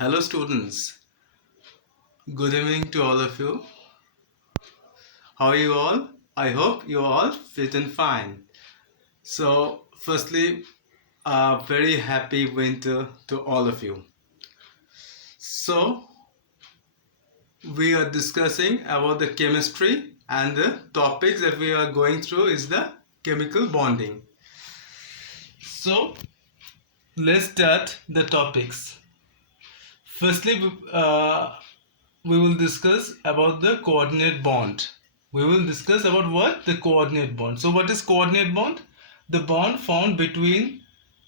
Hello, students. Good evening to all of you. How are you all? I hope you all fit and fine. So, firstly, a very happy winter to all of you. So, we are discussing about the chemistry, and the topics that we are going through is the chemical bonding. So, let's start the topics. Firstly, we will discuss about the coordinate bond. We will discuss about what? The coordinate bond. So what is coordinate bond? The bond found between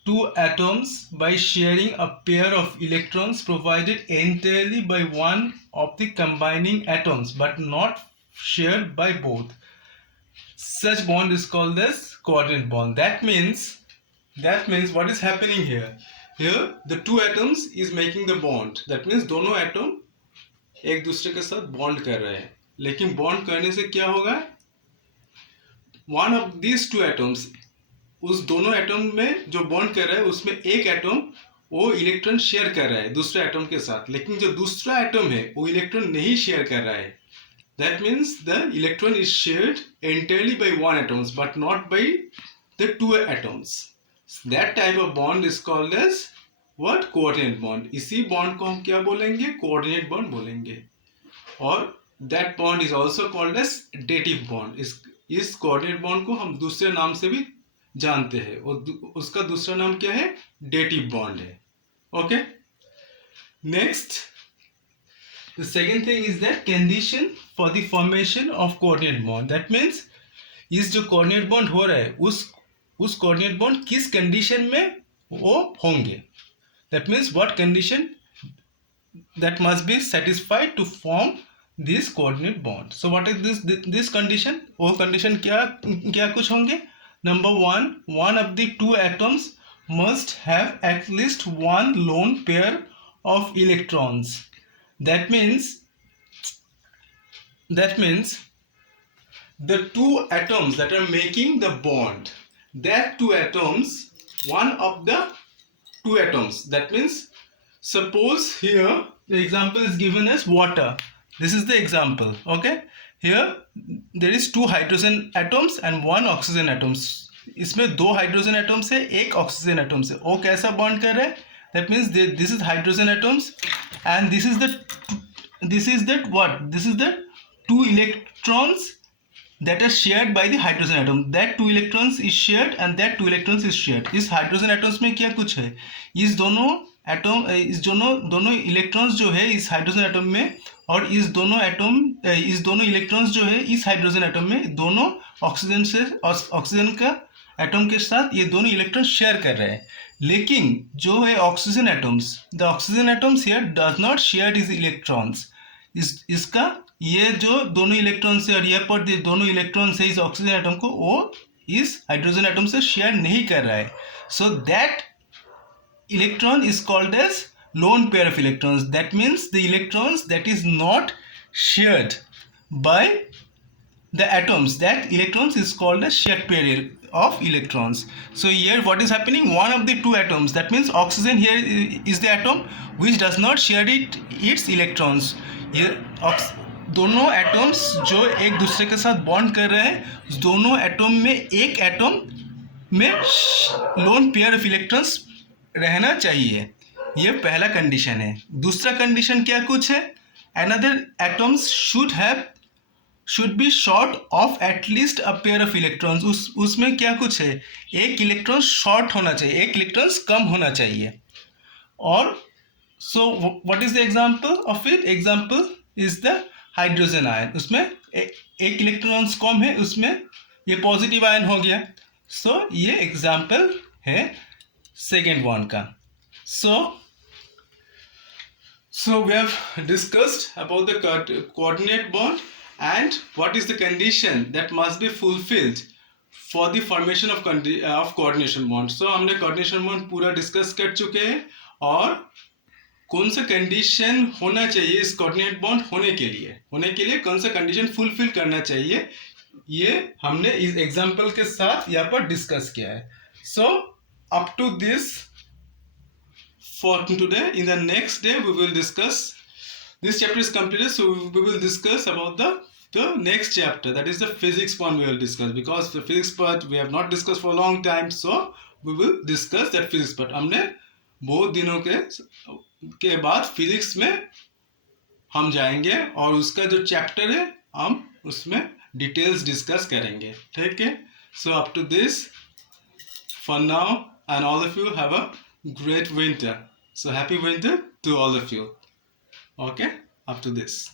two atoms by sharing a pair of electrons provided entirely by one of the combining atoms but not shared by both. Such bond is called as coordinate bond. That means what is happening here? Here the two atoms is making the bond. That means दोनों atom एक दूसरे के साथ बॉन्ड कर रहे हैं, लेकिन बॉन्ड करने से क्या होगा? One of these two atoms, उस दोनों एटम में जो बॉन्ड कर रहा है उसमें एक एटम वो इलेक्ट्रॉन शेयर कर रहा है दूसरे एटम के साथ, लेकिन जो दूसरा एटम है वो इलेक्ट्रॉन नहीं शेयर कर रहा है. That means the electron is shared entirely by one atoms but not by the two atoms. That type of bond is called as what? Coordinate bond. इसी बॉन्ड को हम क्या बोलेंगे? कोऑर्डिनेट बॉन्ड बोलेंगे. और that bond is also called as dative bond. इस coordinate bond को हम दूसरे नाम से भी जानते हैं और उसका दूसरा नाम क्या है? डेटिव बॉन्ड है. Okay, next the second thing is that condition for the formation of coordinate bond. That means इस जो कोऑर्डिनेट बॉन्ड हो रहा है उस कोऑर्डिनेट बॉन्ड किस कंडीशन में वो होंगे. That means what condition that must be satisfied to form this coordinate bond. So what is this condition? वो condition क्या कुछ होंगे? Number one of the two atoms must have at least one lone pair of electrons. That means the two atoms that are making the bond, that two atoms, one of the two atoms, that means suppose here the example is given as water. This is the example. Okay, here there is two hydrogen atoms and one oxygen atoms. इसमें दो hydrogen atoms है, एक oxygen atoms है. वो कैसा बॉन्ड कर रहा है? That means this is hydrogen atoms and this is the two electrons that are shared by the hydrogen atom. That two electrons is shared and that two electrons is shared. इस hydrogen atoms में क्या कुछ है? इस दोनों इलेक्ट्रॉन्स जो है इस हाइड्रोजन एटम में और इस दोनों इलेक्ट्रॉन्स जो है इस हाइड्रोजन एटम में, दोनों ऑक्सीजन का एटम के साथ ये दोनों इलेक्ट्रॉन शेयर कर रहे हैं. लेकिन जो है oxygen atoms, the oxygen atoms here does not share this electrons. इसका ये जो दोनों इलेक्ट्रॉन्स है और ये पर दोनों इलेक्ट्रॉन्स है इस ऑक्सीजन एटम को, वो इस हाइड्रोजन एटम से शेयर नहीं कर रहा है. So that electron is called as lone pair of electrons. That means the electrons that is not shared by the atoms, that electrons is called as shared pair of electrons. So here what is happening? One of the two atoms, that means oxygen here is the atom which does not share its electrons. Here दोनों एटम्स जो एक दूसरे के साथ बॉन्ड कर रहे हैं, दोनों एटम में एक एटम में लोन पेयर ऑफ इलेक्ट्रॉन्स रहना चाहिए. ये पहला कंडीशन है. दूसरा कंडीशन क्या कुछ है? Another atoms should be short of at least a pair of electrons. उसमें क्या कुछ है? एक इलेक्ट्रॉन शॉर्ट होना चाहिए, एक इलेक्ट्रॉन्स कम होना चाहिए. और so what is the example of it? Example is the hydrogen ion. उसमें एक इलेक्ट्रॉन्स कम है, उसमें ये पॉजिटिव आयन हो गया. सो ये एग्जाम्पल है सेकेंड वन का. So we have discussed about the coordinate bond and what is the condition that must be fulfilled for the formation of coordination bond. So हमने coordination bond पूरा डिस्कस कर चुके हैं और कौन सा कंडीशन होना चाहिए इस कोऑर्डिनेट बॉन्ड होने के लिए कौन सा कंडीशन फुलफिल करना चाहिए, ये हमने इस एग्जांपल के साथ यहाँ पर डिस्कस किया है. So up to this for today. In the next day, we will discuss. This chapter is completed, so we will discuss about the next chapter. That is the physics one we will discuss, because the physics part we have not discussed for a long time. So we will discuss that physics part. हमने बहुत दिनों के बाद फिजिक्स में हम जाएंगे और उसका जो चैप्टर है हम उसमें डिटेल्स डिस्कस करेंगे. ठीक है. So up to this, for now, and all of you have a great winter. So happy winter to all of you. Okay, up to this.